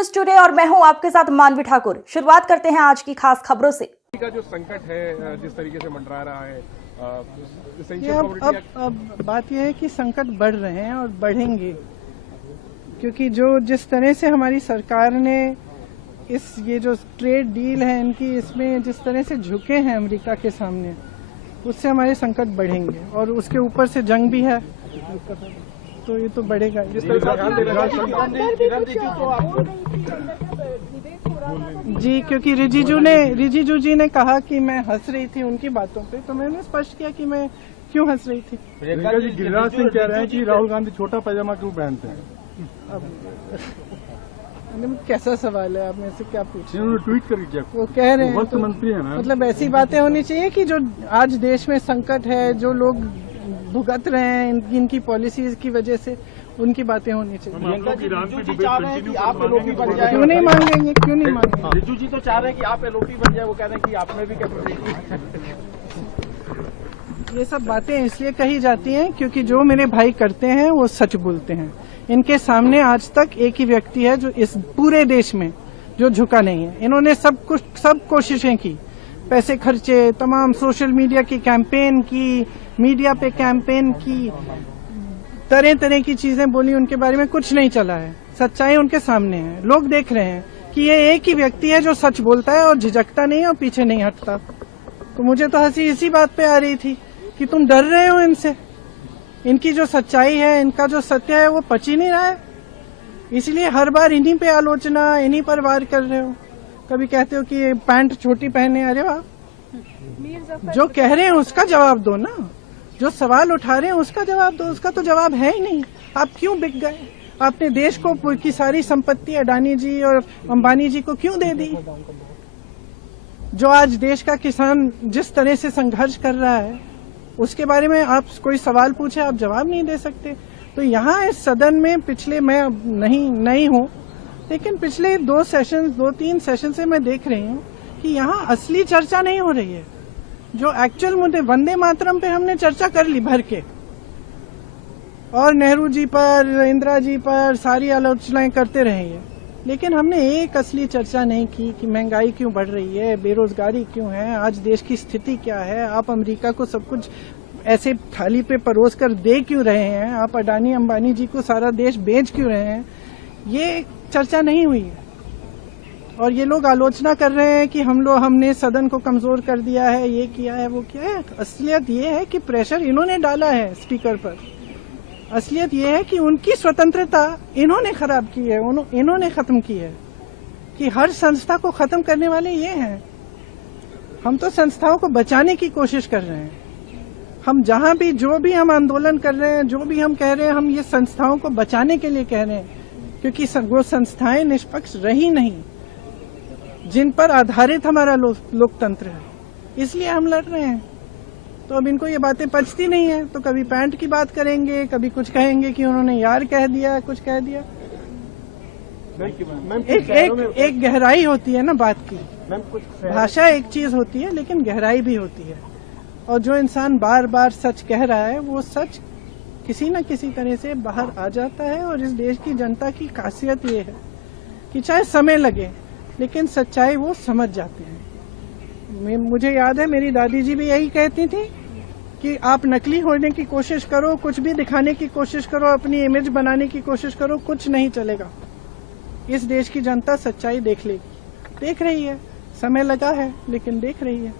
News today और मैं हूं आपके साथ मानवी ठाकुर। शुरुआत करते हैं आज की खास खबरों से। का जो संकट है जिस तरीके से मंडरा रहा है, अब बात यह है कि संकट बढ़ रहे हैं और बढ़ेंगे, क्योंकि जिस तरह से हमारी सरकार ने ये जो ट्रेड डील है इनकी, इसमें जिस तरह से झुके हैं अमेरिका के सामने, उससे हमारे संकट बढ़ेंगे। और उसके ऊपर से जंग भी है, तो ये तो बढ़ेगा। जिस तरह जी, क्योंकि रिजिजू जी ने कहा कि मैं हंस रही थी उनकी बातों पे, तो मैंने स्पष्ट किया कि मैं क्यों हंस रही थी। गिरिराज सिंह कह रहे हैं कि राहुल गांधी छोटा पैजामा क्यों पहनते हैं? अब कैसा सवाल है, आप मेरे से क्या पूछ रहे हैं? ट्वीट कर दीजिए। वो कह रहे हैं वक्त मंत्री है ना, मतलब ऐसी बातें होनी चाहिए कि जो आज देश में संकट है, जो लोग भुगत रहे हैं इनकी पॉलिसीज की वजह से, उनकी बातें होनी चाहिए। क्यों नहीं मांगेंगे, क्यों नहीं मांगेंगे? रिजू जी तो चाह रहे हैं कि आप एलओपी बन जाए, वो कह रहे हैं कि आप में भी कैपेसिटी। ये सब बातें इसलिए कही जाती हैं क्योंकि जो मेरे भाई करते हैं वो सच बोलते हैं। इनके सामने आज तक एक ही व्यक्ति है जो इस पूरे देश में जो झुका नहीं है। इन्होंने सब कोशिशें की, पैसे खर्चे, तमाम सोशल मीडिया की कैंपेन की, मीडिया पे कैंपेन की, तरह तरह की चीजें बोली, उनके बारे में कुछ नहीं चला है। सच्चाई उनके सामने है, लोग देख रहे हैं कि ये एक ही व्यक्ति है जो सच बोलता है और झिझकता नहीं और पीछे नहीं हटता। तो मुझे तो हंसी इसी बात पे आ रही थी कि तुम डर रहे हो इनसे, इनकी जो सच्चाई है, इनका जो सत्य है वो पच ही नहीं रहा है, इसलिए हर बार इन्हीं पे आलोचना, इन्हीं पर वार कर रहे हो। कभी कहते हो कि पैंट छोटी पहने, अरे वाह, जो कह रहे हैं उसका जवाब दो ना, जो सवाल उठा रहे हैं उसका जवाब दो। उसका तो जवाब है ही नहीं। आप क्यों बिक गए? आपने देश को की सारी संपत्ति अडानी जी और अंबानी जी को क्यों दे दी? जो आज देश का किसान जिस तरह से संघर्ष कर रहा है, उसके बारे में आप कोई सवाल पूछे, आप जवाब नहीं दे सकते। तो यहाँ इस सदन में पिछले, मैं नहीं हूँ, लेकिन पिछले 2-3 सेशन से मैं देख रही हूँ कि यहाँ असली चर्चा नहीं हो रही है। जो एक्चुअल मुद्दे, वंदे मातरम पे हमने चर्चा कर ली भर के, और नेहरू जी पर, इंदिरा जी पर सारी आलोचनाएं करते रहे हैं, लेकिन हमने एक असली चर्चा नहीं की कि महंगाई क्यों बढ़ रही है, बेरोजगारी क्यों है, आज देश की स्थिति क्या है, आप अमेरिका को सब कुछ ऐसे थाली पे परोस कर दे क्यों रहे हैं, आप अडानी अंबानी जी को सारा देश बेच क्यों रहे हैं, ये चर्चा नहीं हुई है। और ये लोग आलोचना कर रहे हैं कि हमने सदन को कमजोर कर दिया है, ये किया है, वो किया है। असलियत ये है कि प्रेशर इन्होंने डाला है स्पीकर पर। असलियत ये है कि उनकी स्वतंत्रता इन्होंने खराब की है, इन्होंने खत्म की है, कि हर संस्था को खत्म करने वाले ये हैं। हम तो संस्थाओं को बचाने की कोशिश कर रहे हैं। हम जहां भी, जो भी हम आंदोलन कर रहे हैं, जो भी हम कह रहे हैं, हम ये संस्थाओं को बचाने के लिए कह रहे हैं, क्योंकि वो संस्थाएं निष्पक्ष रही नहीं जिन पर आधारित हमारा लोकतंत्र है, इसलिए हम लड़ रहे हैं। तो अब इनको ये बातें पचती नहीं है, तो कभी पैंट की बात करेंगे, कभी कुछ कहेंगे कि उन्होंने यार कह दिया, कुछ कह दिया। एक गहराई होती है ना बात की। भाषा एक चीज होती है, लेकिन गहराई भी होती है। और जो इंसान बार बार सच कह रहा है, वो सच किसी न किसी तरह से बाहर आ जाता है। और इस देश की जनता की खासियत ये है कि चाहे समय लगे, लेकिन सच्चाई वो समझ जाते हैं। मुझे याद है मेरी दादी जी भी यही कहती थी कि आप नकली होने की कोशिश करो, कुछ भी दिखाने की कोशिश करो, अपनी इमेज बनाने की कोशिश करो, कुछ नहीं चलेगा। इस देश की जनता सच्चाई देख लेगी, देख रही है। समय लगा है, लेकिन देख रही है।